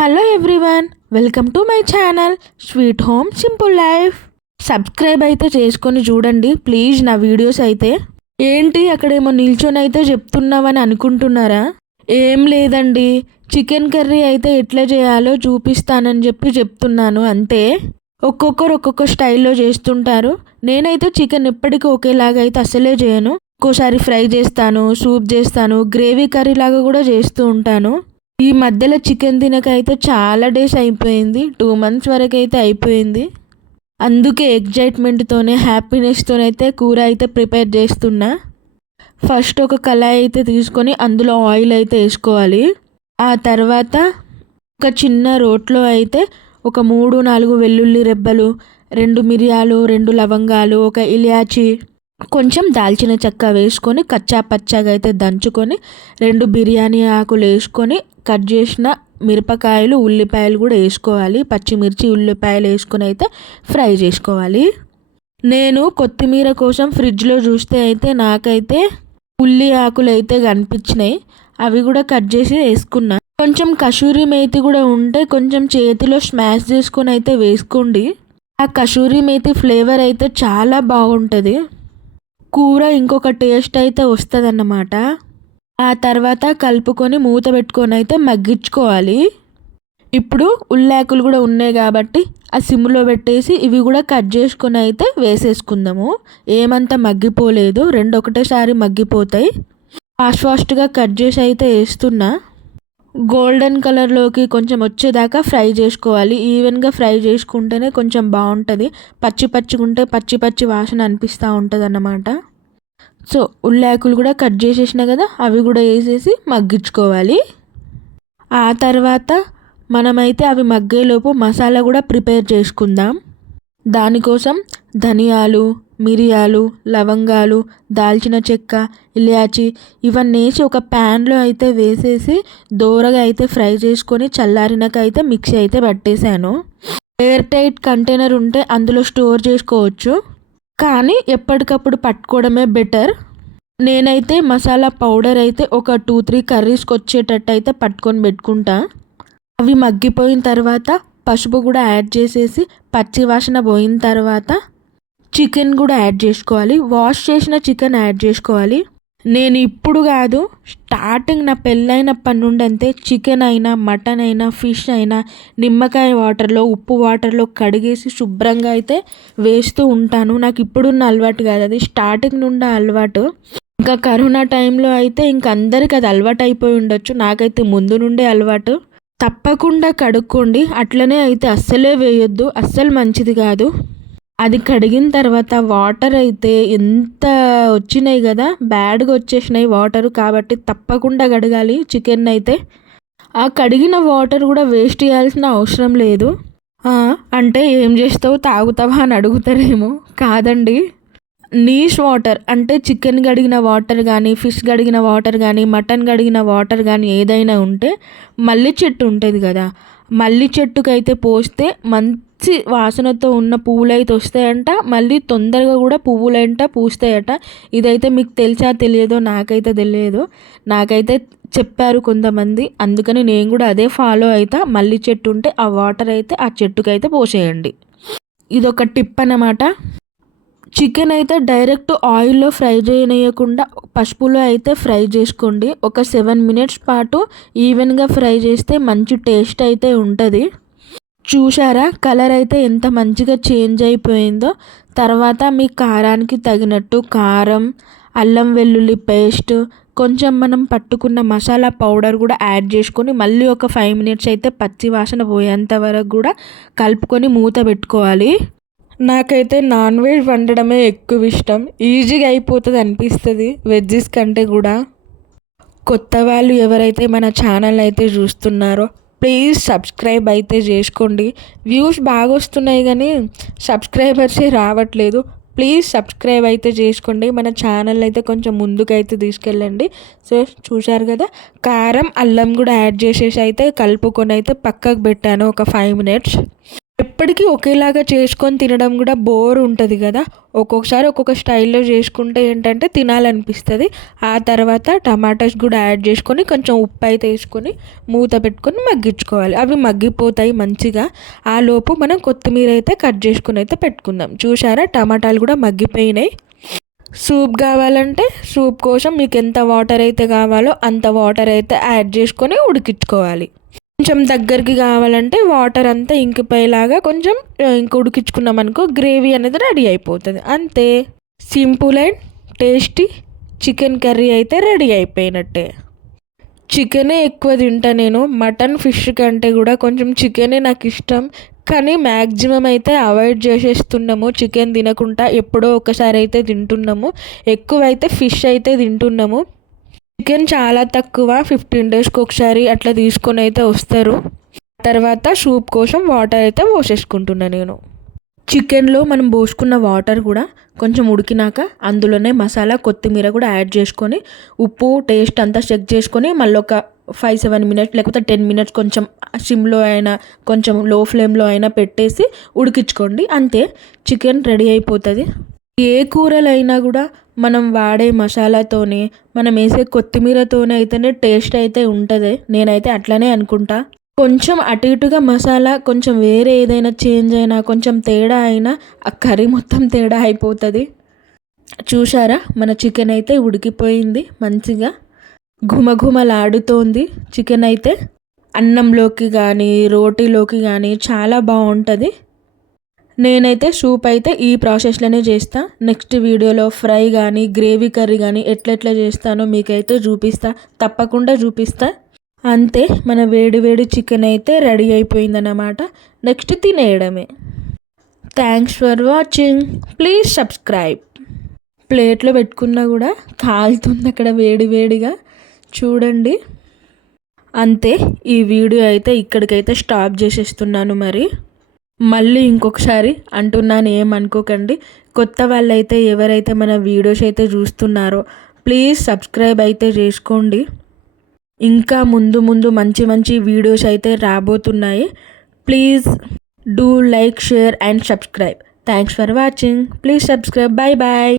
Hello everyone, welcome to my channel sweet home simple life. Subscribe అయితే చేసుకొని చూడండి please నా వీడియోస్ అయితే. ఏంటి అక్కడేమో నిల్చొని అయితే చెప్తున్నావని అనుకుంటున్నారా? ఏం లేదండి, చికెన్ కర్రీ అయితే ఎట్లా చేయాలో చూపిస్తానని చెప్తున్నాను అంతే. ఒక్కొక్కరు ఒక్కొక్క స్టైల్లో చేస్తుంటారు. నేనైతే చికెన్ ఎప్పటికీ ఒకేలాగా అయితే అసలే చేయను. ఒక్కోసారి ఫ్రై చేస్తాను, సూప్ చేస్తాను, గ్రేవీ కర్రీ లాగా కూడా చేస్తూ ఉంటాను. ఈ మధ్యలో చికెన్ తినక అయితే చాలా డేస్ అయిపోయింది, 2 months వరకు అయితే అయిపోయింది. అందుకే ఎగ్జైట్మెంట్తోనే హ్యాపీనెస్తోనైతే కూర అయితే ప్రిపేర్ చేస్తున్నా. ఫస్ట్ ఒక కళాయి అయితే తీసుకొని అందులో ఆయిల్ అయితే వేసుకోవాలి. ఆ తర్వాత ఒక చిన్న రోట్లో అయితే ఒక 3-4 వెల్లుల్లి రెబ్బలు, 2 మిరియాలు, 2 లవంగాలు, ఒక ఇలాచి, కొంచెం దాల్చిన చెక్క వేసుకొని కచ్చా పచ్చాగా అయితే దంచుకొని 2 బిర్యానీ ఆకులు వేసుకొని కట్ చేసిన మిరపకాయలు, ఉల్లిపాయలు కూడా వేసుకోవాలి. పచ్చిమిర్చి, ఉల్లిపాయలు వేసుకొని అయితే ఫ్రై చేసుకోవాలి. నేను కొత్తిమీర కోసం ఫ్రిడ్జ్లో చూస్తే అయితే నాకైతే ఉల్లి ఆకులు అయితే కనిపించినాయి, అవి కూడా కట్ చేసి వేసుకున్నా. కొంచెం కసూరి మేతి కూడా ఉంటే కొంచెం చేతిలో స్మాష్ చేసుకొని అయితే వేసుకోండి. ఆ కసూరి మేతి ఫ్లేవర్ అయితే చాలా బాగుంటుంది, కూర ఇంకొక టేస్ట్ అయితే వస్తుంది అన్నమాట. ఆ తర్వాత కలుపుకొని మూత పెట్టుకొని అయితే మగ్గించుకోవాలి. ఇప్పుడు ఉల్లాకులు కూడా ఉన్నాయి కాబట్టి ఆ సిమ్లో పెట్టేసి ఇవి కూడా కట్ చేసుకొని అయితే వేసేసుకుందాము. ఏమంతా మగ్గిపోలేదు, 2 ఒకటేసారి మగ్గిపోతాయి. ఫాస్ట్గా కట్ చేసి అయితే వేస్తున్నా. గోల్డెన్ కలర్లోకి కొంచెం వచ్చేదాకా ఫ్రై చేసుకోవాలి. ఈవెన్గా ఫ్రై చేసుకుంటేనే కొంచెం బాగుంటుంది. పచ్చిగుంటే పచ్చి వాసన అనిపిస్తూ ఉంటుంది అన్నమాట. సో ఉల్లాకులు కూడా కట్ చేసేసిన కదా, అవి కూడా వేసేసి మగ్గించుకోవాలి. ఆ తర్వాత మనమైతే అవి మగ్గేలోపు మసాలా కూడా ప్రిపేర్ చేసుకుందాం. దానికోసం ధనియాలు, మిరియాలు, లవంగాలు, దాల్చిన చెక్క, ఇలాచి ఇవన్నీ వేసి ఒక ప్యాన్లో అయితే వేసేసి దోరగా అయితే ఫ్రై చేసుకొని చల్లారినాక అయితే మిక్సీ అయితే పట్టేశాను. ఎయిర్ టైట్ కంటైనర్ ఉంటే అందులో స్టోర్ చేసుకోవచ్చు, కానీ ఎప్పటికప్పుడు పట్టుకోవడమే బెటర్. నేనైతే మసాలా పౌడర్ అయితే ఒక 2-3 కర్రీస్కి వచ్చేటట్టు అయితే పట్టుకొని పెట్టుకుంటా. అవి మగ్గిపోయిన తర్వాత పసుపు కూడా యాడ్ చేసేసి పచ్చి వాసన పోయిన తర్వాత చికెన్ కూడా యాడ్ చేసుకోవాలి. వాష్ చేసిన చికెన్ యాడ్ చేసుకోవాలి. నేను ఇప్పుడు కాదు, స్టార్టింగ్ నా పెళ్ళైనప్పటి నుండి అంతే. చికెన్ అయినా, మటన్ అయినా, ఫిష్ అయినా నిమ్మకాయ వాటర్లో, ఉప్పు వాటర్లో కడిగేసి శుభ్రంగా అయితే వేస్తూ ఉంటాను. నాకు ఇప్పుడున్న అలవాటు కాదు, అది స్టార్టింగ్ నుండి అలవాటు. ఇంకా కరోనా టైంలో అయితే ఇంక అందరికి అది అలవాటు అయిపోయి ఉండొచ్చు, నాకైతే ముందు నుండే అలవాటు. తప్పకుండా కడుక్కోండి, అట్లనే అయితే అస్సలే వేయొద్దు, అస్సలు మంచిది కాదు. అది కడిగిన తర్వాత వాటర్ అయితే ఎంత వచ్చినాయి కదా, బ్యాడ్గా వచ్చేసినాయి వాటర్, కాబట్టి తప్పకుండా కడగాలి చికెన్ అయితే. ఆ కడిగిన వాటర్ కూడా వేస్ట్ చేయాల్సిన అవసరం లేదు. అంటే ఏం చేస్తావు, తాగుతావా అని అడుగుతారేమో, కాదండి. నీష్ వాటర్ అంటే చికెన్ కడిగిన వాటర్ కానీ, ఫిష్ కడిగిన వాటర్ కానీ, మటన్ కడిగిన వాటర్ కానీ ఏదైనా ఉంటే మల్లి చెట్టు ఉంటుంది కదా, మల్లి చెట్టుకైతే పోస్తే మంచి వాసనతో ఉన్న పువ్వులు అయితే వస్తాయంట, మళ్ళీ తొందరగా కూడా పువ్వులంట పూస్తాయట. ఇదైతే మీకు తెలుసా తెలియదో, నాకైతే తెలియదు, నాకైతే చెప్పారు కొంతమంది, అందుకని నేను కూడా అదే ఫాలో అవుతా. మల్లి చెట్టు ఉంటే ఆ వాటర్ అయితే ఆ చెట్టుకైతే పోసేయండి. ఇదొక టిప్ అన్నమాట. చికెన్ అయితే డైరెక్ట్ ఆయిల్లో ఫ్రై చేయనీయకుండా పసుపులో అయితే ఫ్రై చేసుకోండి. ఒక 7 minutes పాటు ఈవెన్గా ఫ్రై చేస్తే మంచి టేస్ట్ అయితే ఉంటుంది. చూసారా కలర్ అయితే ఎంత మంచిగా చేంజ్ అయిపోయిందో. తర్వాత మీ కారానికి తగినట్టు కారం, అల్లం వెల్లుల్లి పేస్ట్, కొంచెం మనం పట్టుకున్న మసాలా పౌడర్ కూడా యాడ్ చేసుకొని మళ్ళీ ఒక 5 minutes అయితే పచ్చి వాసన పోయేంత వరకు కూడా కలుపుకొని మూత పెట్టుకోవాలి. నాకైతే నాన్ వెజ్ వండడమే ఎక్కువ ఇష్టం, ఈజీగా అయిపోతుంది అనిపిస్తుంది వెజ్జెస్ కంటే కూడా. కొత్త వాళ్ళు ఎవరైతే మన ఛానల్ అయితే చూస్తున్నారో ప్లీజ్ సబ్స్క్రైబ్ అయితే చేసుకోండి. వ్యూస్ బాగా వస్తున్నాయి కానీ సబ్స్క్రైబర్సే రావట్లేదు. ప్లీజ్ సబ్స్క్రైబ్ అయితే చేసుకోండి, మన ఛానల్ అయితే కొంచెం ముందుకైతే తీసుకెళ్ళండి. సో చూశారు కదా, కారం, అల్లం కూడా యాడ్ చేసేసి అయితే కలుపుకొని అయితే పక్కకు పెట్టాను ఒక 5 minutes. ఎప్పటికీ ఒకేలాగా చేసుకొని తినడం కూడా బోర్ ఉంటుంది కదా. ఒక్కొక్కసారి ఒక్కొక్క స్టైల్లో చేసుకుంటే ఏంటంటే తినాలనిపిస్తుంది. ఆ తర్వాత టమాటాస్ కూడా యాడ్ చేసుకొని కొంచెం ఉప్పు అయితే వేసుకొని మూత పెట్టుకొని మగ్గించుకోవాలి. అవి మగ్గిపోతాయి మంచిగా. ఆ లోపు మనం కొత్తిమీర అయితే కట్ చేసుకుని అయితే పెట్టుకుందాం. చూసారా, టమాటాలు కూడా మగ్గిపోయినాయి. సూప్ కావాలంటే సూప్ కోసం మీకు ఎంత వాటర్ అయితే కావాలో అంత వాటర్ అయితే యాడ్ చేసుకొని ఉడికించుకోవాలి. కొంచెం దగ్గరికి కావాలంటే వాటర్ అంతా ఇంకిపోయేలాగా కొంచెం ఇంక ఉడికించుకున్నాం అనుకో, గ్రేవీ అనేది రెడీ అయిపోతుంది. అంతే, simple and tasty chicken curry అయితే రెడీ అయిపోయినట్టే. చికెనే ఎక్కువ తింటా నేను. మటన్, ఫిష్ కంటే కూడా కొంచెం చికెనే నాకు ఇష్టం. కానీ మ్యాక్సిమం అయితే అవాయిడ్ చేసేస్తున్నాము చికెన్ తినకుండా. ఎప్పుడో ఒకసారి అయితే తింటున్నాము. ఎక్కువైతే ఫిష్ అయితే తింటున్నాము. చికెన్ చాలా తక్కువ, 15 డేస్కి ఒకసారి అట్లా తీసుకొని అయితే వస్తారు. తర్వాత సూప్ కోసం వాటర్ అయితే పోసేసుకుంటున్నాను నేను. చికెన్లో మనం పోసుకున్న వాటర్ కూడా కొంచెం ఉడికినాక అందులోనే మసాలా, కొత్తిమీర కూడా యాడ్ చేసుకొని ఉప్పు టేస్ట్ అంతా చెక్ చేసుకొని మళ్ళీ ఒక 5-7 మినిట్స్ లేకపోతే 10 మినిట్స్ కొంచెం సిమ్లో అయినా కొంచెం లో ఫ్లేమ్లో అయినా పెట్టేసి ఉడికించుకోండి. అంతే, చికెన్ రెడీ అయిపోతుంది. ఏ కూరలైనా కూడా మనం వాడే మసాలాతోనే, మనం వేసే కొత్తిమీరతోనే అయితేనే టేస్ట్ అయితే ఉంటుంది. నేనైతే అట్లనే అనుకుంటా. కొంచెం అటు ఇటుగా మసాలా కొంచెం వేరే ఏదైనా చేంజ్ అయినా, కొంచెం తేడా అయినా ఆ కర్రీ మొత్తం తేడా అయిపోతుంది. చూసారా, మన చికెన్ అయితే ఉడికిపోయింది మంచిగా, ఘుమఘుమలాడుతోంది. చికెన్ అయితే అన్నంలోకి కానీ రోటీలోకి కానీ చాలా బాగుంటుంది. నేనైతే సూప్ అయితే ఈ ప్రాసెస్లోనే చేస్తా. నెక్స్ట్ వీడియోలో ఫ్రై కానీ గ్రేవీ కర్రీ కానీ ఎట్లెట్లా చేస్తానో మీకైతే చూపిస్తా, తప్పకుండా చూపిస్తా. అంతే, మన వేడి వేడి చికెన్ అయితే రెడీ అయిపోయిందన్నమాట. నెక్స్ట్ తినేయడమే. Thanks for watching. Please subscribe. ప్లేట్లో పెట్టుకున్నా కూడా కాలుతుంది అక్కడ వేడి వేడిగా, చూడండి. అంతే, ఈ వీడియో అయితే ఇక్కడికైతే స్టాప్ చేసేస్తున్నాను. మళ్ళీ ఇంకొకసారి అంటున్నాను, ఏమనుకోకండి. కొత్త వాళ్ళైతే ఎవరైతే మన వీడియోస్ అయితే చూస్తున్నారో ప్లీజ్ సబ్స్క్రైబ్ అయితే చేసుకోండి. ఇంకా ముందు ముందు మంచి మంచి వీడియోస్ అయితే రాబోతున్నాయి. Please do like, share and subscribe. Thanks for watching. Please subscribe. Bye bye.